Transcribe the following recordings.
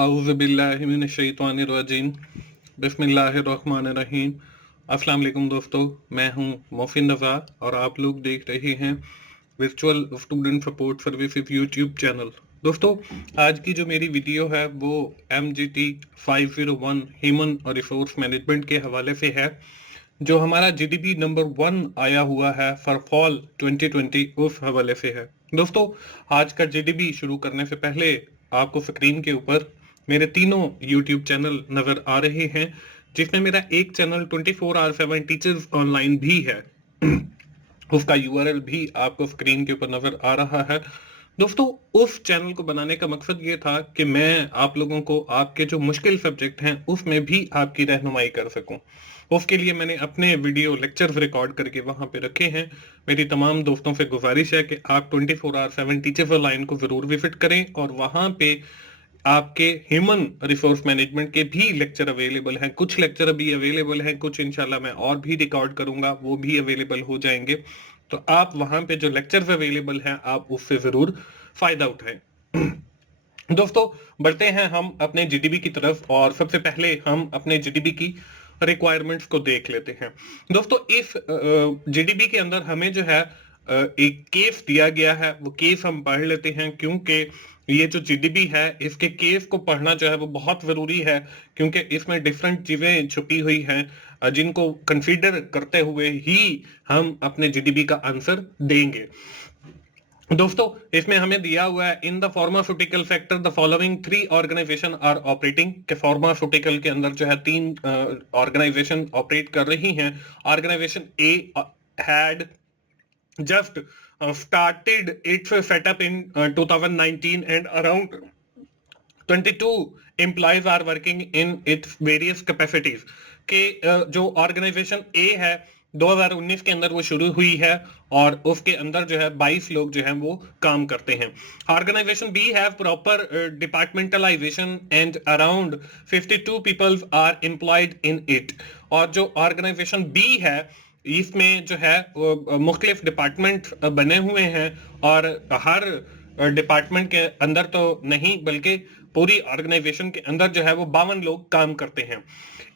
आऊज़ुबिल्लाहिमिनश्शैतानिर्रजीम बिस्मिल्लाहिर्रहमानिर्रहीम। अस्सलाम वालेकुम दोस्तों, मैं हूं मोहसिन रज़ा और आप लोग देख रहे हैं virtual student support services YouTube channel. दोस्तों, आज की जो मेरी वीडियो है वो MGT 501 ह्यूमन रिसोर्स मैनेजमेंट के हवाले से है। जो हमारा GDP नंबर 1 आया हुआ है फॉर फॉल 2020 उस हवाले से है। दोस्तों, आज का GDP शुरू करने से पहले आपको स्क्रीन के ऊपर मेरे तीनों YouTube चैनल नजर आ रहे हैं, जिसमें मेरा एक चैनल 24/7 टीचर्स ऑनलाइन भी है। उसका URL भी आपको स्क्रीन के ऊपर नजर आ रहा है। दोस्तों, उस चैनल को बनाने का मकसद ये था कि मैं आप लोगों को आपके जो मुश्किल सब्जेक्ट हैं उसमें भी आपकी रहनुमाई कर सकूं। उसके लिए मैंने अपने वीडियो लेक्चर्स रिकॉर्ड करके वहां पे रखे हैं। मेरी तमाम दोस्तों से गुजारिश है कि आप 24/7 टीचर्स लाइन को जरूर विजिट करें और वहां पे आपके ह्यूमन रिसोर्स मैनेजमेंट के भी लेक्चर अवेलेबल हैं। कुछ लेक्चर अभी अवेलेबल हैं, कुछ इंशाल्लाह मैं और भी रिकॉर्ड करूंगा, वो भी अवेलेबल हो जाएंगे। तो आप वहां पे जो लेक्चर्स अवेलेबल हैं आप उससे जरूर फायदा उठाएं। दोस्तों, बढ़ते हैं हम अपने GDP की तरफ और सबसे पहले हम अपने GDP की रिक्वायरमेंट्स को देख लेते हैं। दोस्तों, इस GDP के अंदर हमें जो है एक केस दिया गया है, वो केस हम पढ़ लेते हैं, क्योंकि ये जो GDP है इसके केस को पढ़ना जो है वो बहुत जरूरी है, क्योंकि इसमें डिफरेंट चीजें छुपी हुई हैं जिनको कंसीडर करते हुए ही हम अपने GDP का आंसर देंगे। दोस्तों, इसमें हमें दिया हुआ है in the pharmaceutical sector the following 3 organisation are operating, के फार्मास्यूटिकल के अंदर जो है 3 ऑर्गेनाइजेशन ऑपरेट कर रही हैं। Organisation A had just started its setup in 2019 and around 22 employees are working in its various capacities। के जो ऑर्गेनाइजेशन ए है 2019 के अंदर वो शुरू हुई है और उसके अंदर जो है 22 लोग जो हैं वो काम करते हैं। Organisation B have proper departmentalisation and around 52 peoples are employed in it. और जो ऑर्गेनाइजेशन बी है इसमें जो है मुख्तलिफ डिपार्टमेंट बने हुए हैं और हर डिपार्टमेंट के अंदर तो नहीं बल्कि पूरी ऑर्गेनाइजेशन के अंदर जो है वो 52 लोग काम करते हैं।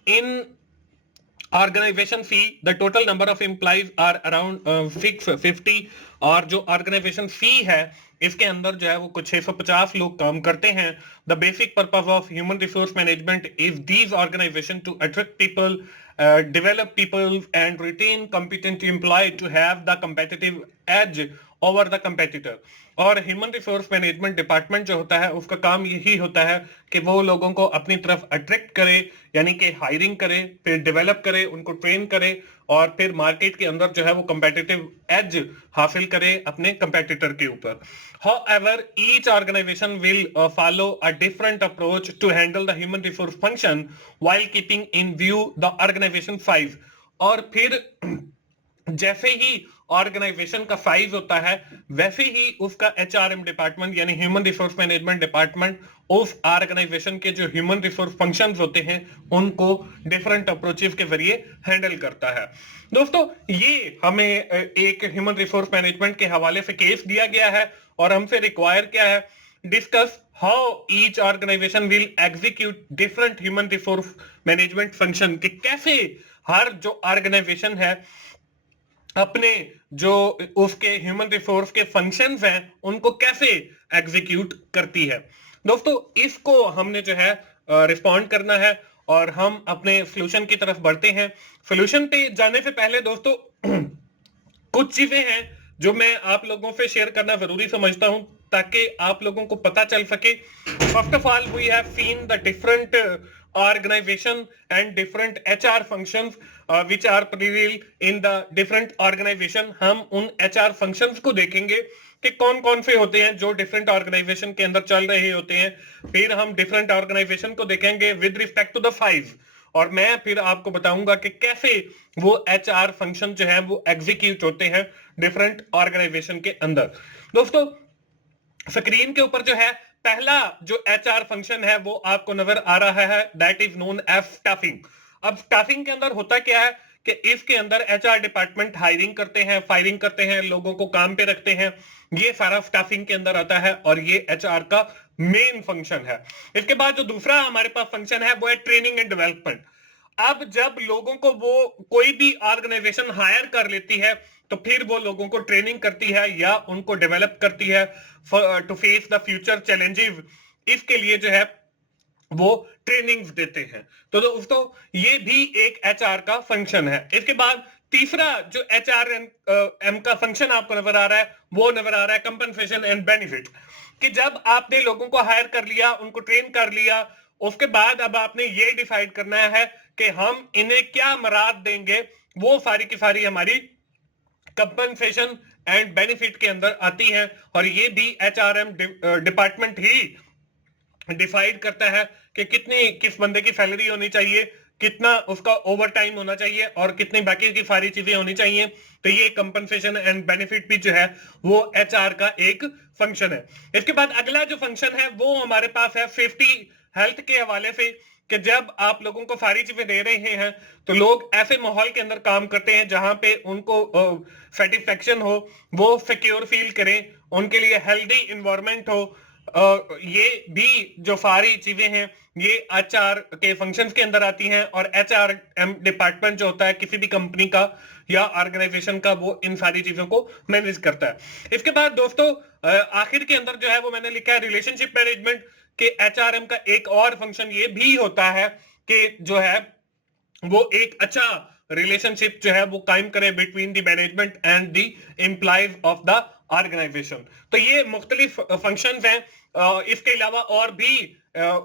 इन ऑर्गेनाइजेशन फी the total number of employees are around 650। और जो ऑर्गेनाइजेशन फी है इसके अंदर जो है वो कुछ 650 लोग काम करते हैं। The basic purpose of human resource management is these organisation to attract people, develop people and retain competent employee to have the competitive edge over the competitor। और ह्यूमन रिसोर्स मैनेजमेंट डिपार्टमेंट जो होता है उसका काम यही होता है कि वो लोगों को अपनी तरफ अट्रैक्ट करे, यानी कि हायरिंग करे, फिर डेवलप करे, उनको ट्रेन करे और फिर मार्केट के अंदर जो है वो कंपेटिटिव एज हासिल करे अपने कंपेटिटर के ऊपर। However, each organization will follow a different approach to handle the human resource function while keeping in view the organization size। और फिर जैसे ही ऑर्गेनाइजेशन का साइज होता है वैसे ही उसका HRM डिपार्टमेंट यानी ह्यूमन रिसोर्स मैनेजमेंट डिपार्टमेंट उस ऑर्गेनाइजेशन के जो ह्यूमन रिसोर्स फंक्शंस होते हैं उनको डिफरेंट अप्रोचेस के जरिए हैंडल करता है। दोस्तों, ये हमें एक ह्यूमन रिसोर्स मैनेजमेंट के हवाले से केस दिया गया है और हमसे रिक्वायर क्या है, discuss how each organisation will execute different human resource management function, कि कैसे हर जो ऑर्गेनाइजेशन है अपने जो उसके ह्यूमन रिसोर्स के फंक्शंस हैं उनको कैसे एग्जीक्यूट करती है। दोस्तों, इसको हमने जो है रिस्पॉन्ड करना है और हम अपने सॉल्यूशन की तरफ बढ़ते हैं। सॉल्यूशन पे जाने से पहले दोस्तों कुछ चीजें हैं जो मैं आप लोगों से शेयर करना जरूरी समझता हूं ताकि आप लोगों को पता चल सके। First of all, we have seen the different organization and different HR functions which are prevail in the different organization। हम उन HR functions को देखेंगे कि कौन कौन से होते हैं जो डिफरेंट ऑर्गेनाइजेशन के अंदर चल रहे होते हैं। फिर हम डिफरेंट ऑर्गेनाइजेशन को देखेंगे with respect to the size और मैं फिर आपको बताऊंगा कि कैसे वो HR फंक्शन जो है वो एग्जीक्यूट होते हैं डिफरेंट ऑर्गेनाइजेशन के अंदर। दोस्तों, स्क्रीन के ऊपर जो है पहला जो HR फंक्शन है वो आपको नजर आ रहा है, that is known as staffing. अब स्टाफिंग के अंदर होता क्या है कि इसके अंदर एचआर डिपार्टमेंट हायरिंग करते हैं, फायरिंग करते हैं, लोगों को काम पे रखते हैं, ये सारा स्टाफिंग के अंदर आता है और ये एचआर का मेन फंक्शन है। इसके बाद जो दूसरा हमारे पास फंक्शन है वो है ट्रेनिंग एंड डेवलपमेंट। अब जब लोगों को वो कोई भी ऑर्गेनाइजेशन हायर कर लेती है तो फिर वो लोगों को ट्रेनिंग करती है या उनको डेवलप करती है to face the future challenges. इसके लिए जो है वो ट्रेनिंग्स देते हैं। तो दोस्तों ये भी एक एचआर का फंक्शन है। इसके बाद तीसरा जो एचआर एम का फंक्शन आपको नजर आ रहा है वो नजर आ रहा है कंपनसेशन एंड बेनिफिट। कि जब आपने लोगों को हायर कर लिया, उनको ट्रेन कर लिया, उसके बाद अब आपने ये डिसाइड करना है कि हम इन्हें क्या मराद देंगे, वो सारी की सारी हमारी कंपनसेशन एंड बेनिफिट के अंदर आती है। और ये भी एचआरएम डिपार्टमेंट ही डिसाइड करता है कि कितनी किस बंदे की सैलरी होनी चाहिए, कितना उसका ओवर टाइम होना चाहिए और कितनी बाकी की सारी चीजें होनी चाहिए। तो ये कंपनसेशन एंड बेनिफिट भी जो है वो एचआर का एक फंक्शन है। इसके बाद अगला जो फंक्शन है वो हमारे पास है सेफ्टी हेल्थ के हवाले से। कि जब आप लोगों को सारी चीजें दे रहे हैं तो लोग ऐसे माहौल के अंदर काम करते हैं जहां पे उनको सेटिस्फेक्शन हो, वो सिक्योर फील करें, उनके लिए हेल्दी इन्वायरमेंट हो। ये भी जो सारी चीजें हैं ये एचआर के फंक्शंस के अंदर आती हैं। और एचआरएम डिपार्टमेंट जो होता है किसी भी कंपनी का या ऑर्गेनाइजेशन का, वो इन सारी चीजों को मैनेज करता है। इसके बाद दोस्तों आखिर के अंदर जो है वो मैंने लिखा है रिलेशनशिप मैनेजमेंट। कि एचआरएम का एक और फंक्शन ये भी होता है कि जो है वो एक अच्छा रिलेशनशिप जो है वो कायम करे between the management and the employees of the organisation. तो ये मुख्तलिफ फंक्शंस हैं। इसके अलावा और भी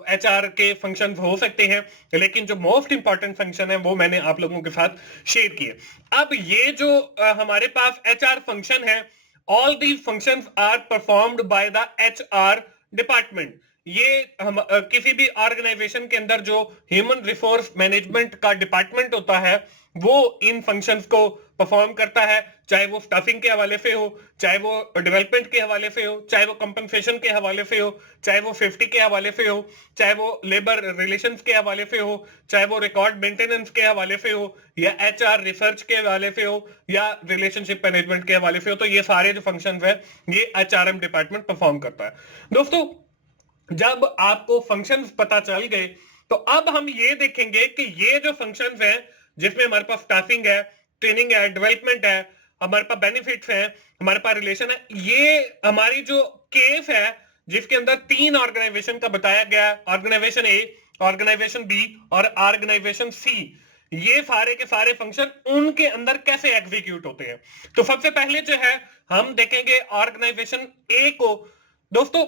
एचआर के फंक्शन हो सकते हैं, लेकिन जो मोस्ट इंपॉर्टेंट फंक्शन है वो मैंने आप लोगों के साथ शेयर किए। अब ये जो हमारे पास एचआर फंक्शन है, all these functions are performed by the HR department. ये हम किसी भी ऑर्गेनाइजेशन के अंदर जो ह्यूमन रिसोर्स मैनेजमेंट का डिपार्टमेंट होता है वो इन फंक्शंस को परफॉर्म करता है, चाहे वो स्टाफिंग के हवाले से हो, चाहे वो डेवलपमेंट के हवाले से हो, चाहे वो कंपनसेशन के हवाले से हो, चाहे वो सेफ्टी के हवाले से हो, चाहे वो लेबर रिलेशंस के हवाले से हो, चाहे वो रिकॉर्ड मेंटेनेंस के हवाले से हो, या एचआर रिसर्च के हवाले से हो, या रिलेशनशिप मैनेजमेंट के हवाले से हो। तो ये सारे जो फंक्शंस हैं ये एचआरएम डिपार्टमेंट परफॉर्म करता है। दोस्तों जब आपको फंक्शंस पता चल गए तो अब हम ये देखेंगे कि ये जो फंक्शंस हैं जिसमें हमारे पास स्टाफिंग है, ट्रेनिंग है, डेवलपमेंट है, हमारे पास बेनिफिट्स हैं, हमारे पास रिलेशन है, ये हमारी जो केस है जिसके अंदर 3 ऑर्गेनाइजेशन का बताया गया है, ऑर्गेनाइजेशन ए, ऑर्गेनाइजेशन बी और ऑर्गेनाइजेशन सी। ये सारे के सारे फंक्शन उनके अंदर कैसे एग्जीक्यूट होते हैं। तो सबसे पहले जो है हम देखेंगे ऑर्गेनाइजेशन ए को। दोस्तों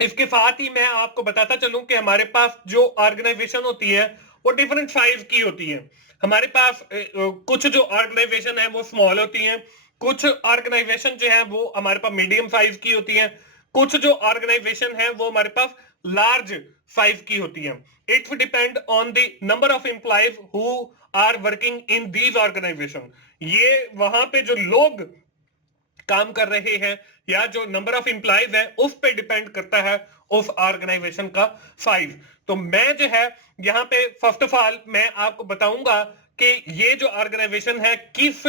इसके साथ ही मैं आपको बताता चलूं कि हमारे पास जो ऑर्गेनाइजेशन होती है वो डिफरेंट साइज की होती है। हमारे पास कुछ जो ऑर्गेनाइजेशन है वो स्मॉल होती हैं, कुछ ऑर्गेनाइजेशन जो है वो हमारे पास मीडियम साइज की होती हैं, कुछ जो ऑर्गेनाइजेशन है वो हमारे पास लार्ज साइज की होती है। It's depend on the number of employees who are working in these organisation. ये वहां पे जो लोग काम कर रहे हैं या जो नंबर ऑफ एम्प्लॉयज है उस पे डिपेंड करता है उस ऑर्गेनाइजेशन का साइज। तो मैं जो है यहाँ पे फर्स्ट ऑफ ऑल मैं आपको बताऊंगा कि ये जो ऑर्गेनाइजेशन है किस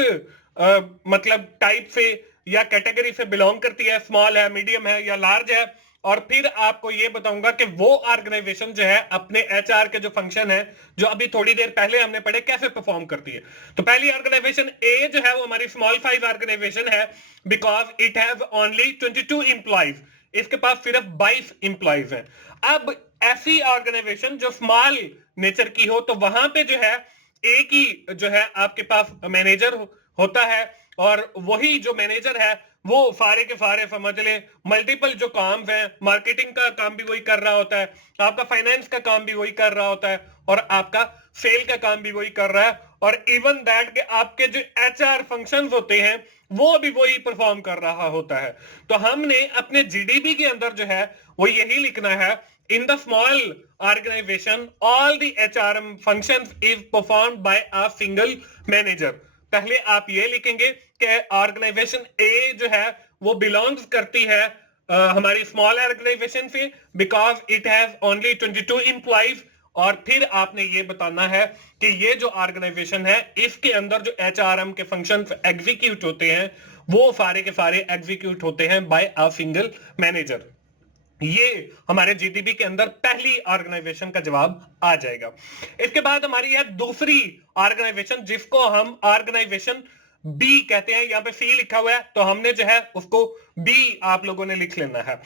मतलब टाइप से या कैटेगरी से बिलोंग करती है, स्मॉल है, मीडियम है या लार्ज है। और फिर आपको ये बताऊंगा कि वो ऑर्गेनाइजेशन जो है अपने एचआर के जो फंक्शन है जो अभी थोड़ी देर पहले हमने पढ़े कैसे परफॉर्म करती है। तो पहली ऑर्गेनाइजेशन ए जो है वो हमारी स्मॉल साइज ऑर्गेनाइजेशन है because it have only 22 employees. इसके पास सिर्फ 22 एम्प्लॉयज हैं। अब ऐसी ऑर्गेनाइजेशन जो स्मॉल नेचर की हो तो वहां पे जो है एक ही जो है आपके पास मैनेजर होता है और वही जो मैनेजर है वो सारे के सारे समझ ले मल्टीपल जो काम है, मार्केटिंग का काम भी वही कर रहा होता है, आपका फाइनेंस का काम भी वही कर रहा होता है और आपका सेल का काम भी वही कर रहा है। और इवन दैट के आपके जो एचआर फंक्शंस होते हैं वो भी वही परफॉर्म कर रहा होता है। तो हमने अपने जीडीपी के अंदर जो है वो यही लिखना है, in the small organization all the HRM functions is performed by a single manager. पहले आप ये लिखेंगे कि ऑर्गेनाइजेशन ए जो है वो बिलोंग्स करती है हमारी स्मॉल ऑर्गेनाइजेशन से because it has only 22 employees और फिर आपने ये बताना है कि ये जो ऑर्गेनाइजेशन है इसके अंदर जो एचआरएम के फंक्शन एग्जीक्यूट होते हैं वो सारे के सारे एग्जीक्यूट होते हैं बाय अ सिंगल मैनेजर। ये हमारे जीडीपी के अंदर पहली ऑर्गेनाइजेशन का जवाब आ जाएगा। इसके बाद हमारी है दूसरी ऑर्गेनाइजेशन जिसको हम ऑर्गेनाइजेशन बी कहते हैं। यहां पे सी लिखा हुआ है तो हमने जो है उसको बी आप लोगों ने लिख लेना है।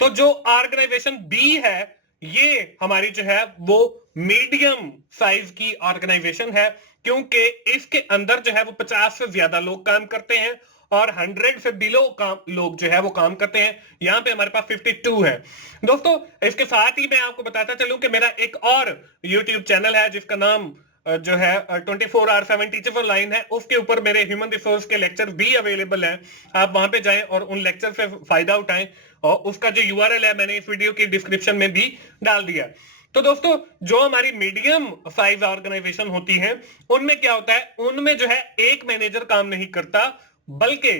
तो जो ऑर्गेनाइजेशन बी है ये हमारी जो है वो मीडियम साइज की ऑर्गेनाइजेशन है, क्योंकि इसके अंदर जो है वो 50 से ज्यादा लोग काम करते हैं और 100 से बिलो काम लोग जो है वो काम करते हैं। यहां पे हमारे पास 52 है। दोस्तों इसके साथ ही मैं आपको बताता चलूं कि मेरा एक और YouTube चैनल है जिसका नाम जो है 24/7 टीचेबल लाइन है। उसके ऊपर मेरे ह्यूमन रिसोर्स के लेक्चर भी अवेलेबल हैं। आप वहां पे जाएं और उन लेक्चर से फायदा उठाएं, और उसका जो यूआरएल है मैंने इस वीडियो की डिस्क्रिप्शन में भी डाल दिया। तो दोस्तों जो हमारी मीडियम साइज ऑर्गेनाइजेशन होती है उनमें क्या होता है, उनमें जो है एक मैनेजर काम नहीं करता, बल्कि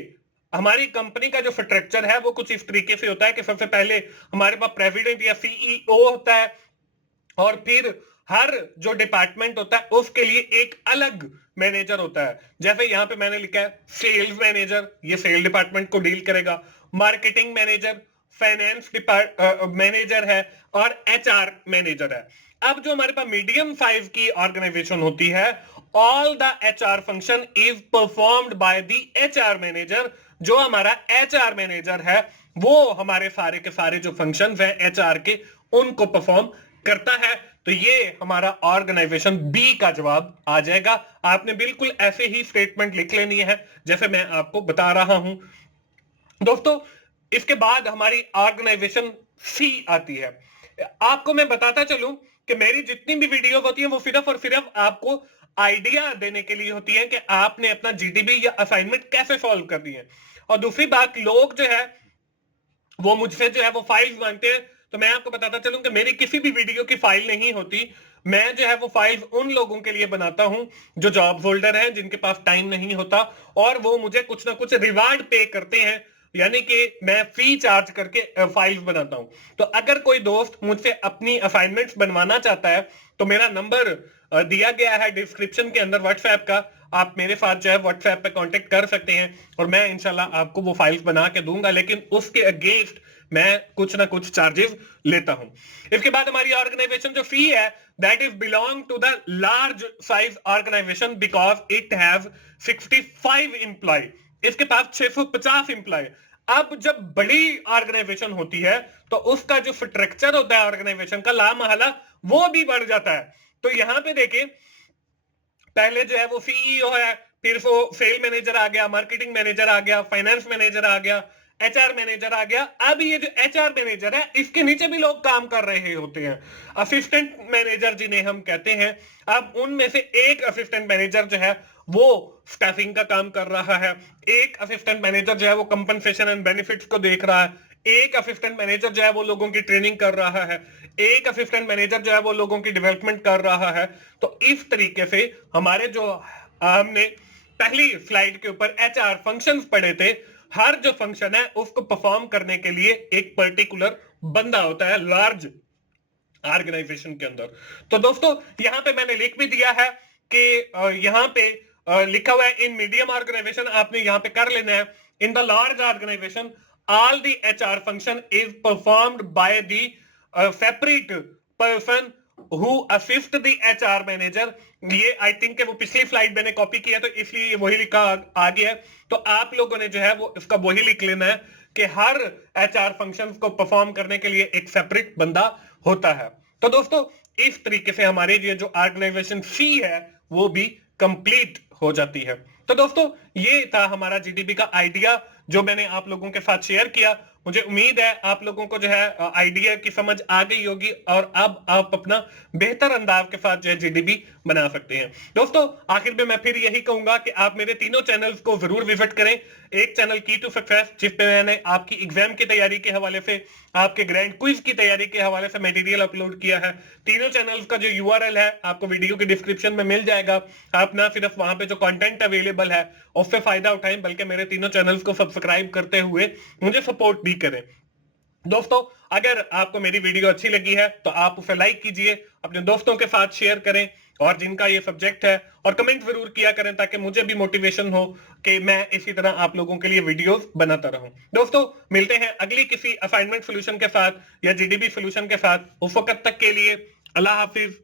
हमारी कंपनी का जो स्ट्रक्चर है वो कुछ इस तरीके से होता है कि सबसे पहले हमारे पास प्रेसिडेंट या सीईओ होता है, और फिर हर जो डिपार्टमेंट होता है उसके लिए एक अलग मैनेजर होता है। जैसे यहां पे मैंने लिखा है सेल्स मैनेजर, ये सेल डिपार्टमेंट को डील करेगा। मार्केटिंग मैनेजर, फाइनेंस मैनेजर है, और एचआर मैनेजर है। अब जो हमारे पास मीडियम साइज की ऑर्गेनाइजेशन होती है, all the HR function is performed by the HR manager. जो हमारा एचआर मैनेजर है वो हमारे सारे के सारे जो फंक्शंस हैं एचआर के उनको परफॉर्म करता है। तो ये हमारा ऑर्गेनाइजेशन बी का जवाब आ जाएगा। आपने बिल्कुल ऐसे ही स्टेटमेंट लिख लेनी है जैसे मैं आपको बता रहा हूं। दोस्तों इसके बाद हमारी ऑर्गेनाइजेशन सी आती है। आपको मैं बताता चलूं कि मेरी जितनी भी वीडियो होती है वो सिर्फ और सिर्फ आपको आइडिया देने के लिए होती है कि आपने अपना जीडीबी या असाइनमेंट कैसे सॉल्व करनी है। और दूसरी बात, लोग जो है वो मुझसे जो है वो फाइल्स मांगते हैं, तो मैं आपको बताता चलूं कि मेरी किसी भी वीडियो की फाइल नहीं होती। मैं जो है वो फाइल्स उन लोगों के लिए बनाता हूं जो जॉब होल्डर हैं, जिनके पास टाइम नहीं होता, और वो मुझे कुछ ना कुछ रिवार्ड पे करते हैं, यानी कि मैं फी चार्ज करके फाइल्स बनाता हूं। तो अगर कोई दोस्त मुझसे अपनी असाइनमेंट्स बनवाना चाहता है तो मेरा नंबर दिया गया है डिस्क्रिप्शन के अंदर व्हाट्सएप का। आप मेरे साथ जो है व्हाट्सएप पे कांटेक्ट कर सकते हैं और मैं इंशाल्लाह आपको वो फाइल्स बना के दूंगा, लेकिन उसके अगेंस्ट मैं कुछ ना कुछ चार्जेस लेता हूं। इसके बाद हमारी ऑर्गेनाइजेशन जो फी है that is belong to the large size organization because it have 65 employ. इसके पास 650 एम्प्लॉय। अब जब बड़ी ऑर्गेनाइजेशन होती है तो उसका जो स्ट्रक्चर होता है ऑर्गेनाइजेशन का ला महला वो भी बढ़ जाता है। तो यहां पे देखिए पहले जो है वो सीईओ है, फिर वो सेल मैनेजर आ गया, मार्केटिंग मैनेजर आ गया, फाइनेंस मैनेजर आ गया, एचआर मैनेजर आ गया। अब ये जो एचआर मैनेजर है इसके नीचे भी लोग काम कर रहे होते हैं, असिस्टेंट मैनेजर जिन्हें हम कहते हैं। अब उनमें से एक असिस्टेंट मैनेजर जो है वो स्टाफिंग का काम कर रहा है, एक असिस्टेंट मैनेजर जो है वो कंपनसेशन एंड बेनिफिट्स को देख रहा है, एक असिस्टेंट मैनेजर जो है वो लोगों की ट्रेनिंग कर रहा है, एक असिस्टेंट मैनेजर जो है वो लोगों की डेवलपमेंट कर रहा है। तो इस तरीके से हमारे जो हमने पहली स्लाइड के ऊपर एचआर फंक्शंस पढ़े थे, हर जो फंक्शन है उसको परफॉर्म करने के लिए एक पर्टिकुलर बंदा होता है लार्ज ऑर्गेनाइजेशन के अंदर। तो दोस्तों यहां पे मैंने लिख भी दिया है कि यहां पे लिखा हुआ है इन मीडियम ऑर्गेनाइजेशन, आपने यहां पे कर लेना है in the large organization all the HR function is performed by the separate person who assist the HR manager। ये आई थिंक वो पिछली स्लाइड मैंने कॉपी किया तो इसलिए वही लिखा आ गया है। तो आप लोगों ने जो है वो इसका वही लिख लेना है कि हर HR फंक्शंस को परफॉर्म करने के लिए एक सेपरेट बंदा होता है। तो दोस्तों इस तरीके से हमारी ये जो ऑर्गेनाइजेशन सी है वो भी कंप्लीट हो जाती है। तो दोस्तों ये था हमारा जीडीपी का आइडिया जो मैंने आप लोगों के साथ शेयर किया। मुझे उम्मीद है आप लोगों को जो है आइडिया की समझ आ गई होगी और अब आप अपना बेहतर अंदाज के साथ जो है जीडीपी बना सकते हैं। दोस्तों आखिर में मैं फिर यही कहूंगा कि आप मेरे तीनों चैनल्स को जरूर विजिट करें। एक चैनल की टू सक्सेस जिस पे मैंने आपकी एग्जाम की तैयारी के हवाले से, आपके ग्रैंड क्विज की तैयारी के हवाले से मटेरियल अपलोड किया है। तीनों चैनल्स का जो यूआरएल है आपको वीडियो के डिस्क्रिप्शन में मिल जाएगा। आप ना सिर्फ वहां पे जो कंटेंट अवेलेबल है उससे फायदा उठाएं, बल्कि मेरे तीनों चैनल्स को सब्सक्राइब करते हुए मुझे सपोर्ट भी करें। दोस्तों, अगर आपको मेरी वीडियो अच्छी लगी है तो आप उसे लाइक कीजिए, अपने दोस्तों के साथ शेयर करें, और जिनका ये सब्जेक्ट है, और कमेंट जरूर किया करें ताकि मुझे भी मोटिवेशन हो कि मैं इसी तरह आप लोगों के लिए वीडियोस बनाता रहूं। दोस्तों, मिलते हैं अगली किसी असाइनमेंट सोल्यूशन के साथ या जीडीबी सोल्यूशन के साथ। उस वक्त तक के लिए अल्लाह हाफिज।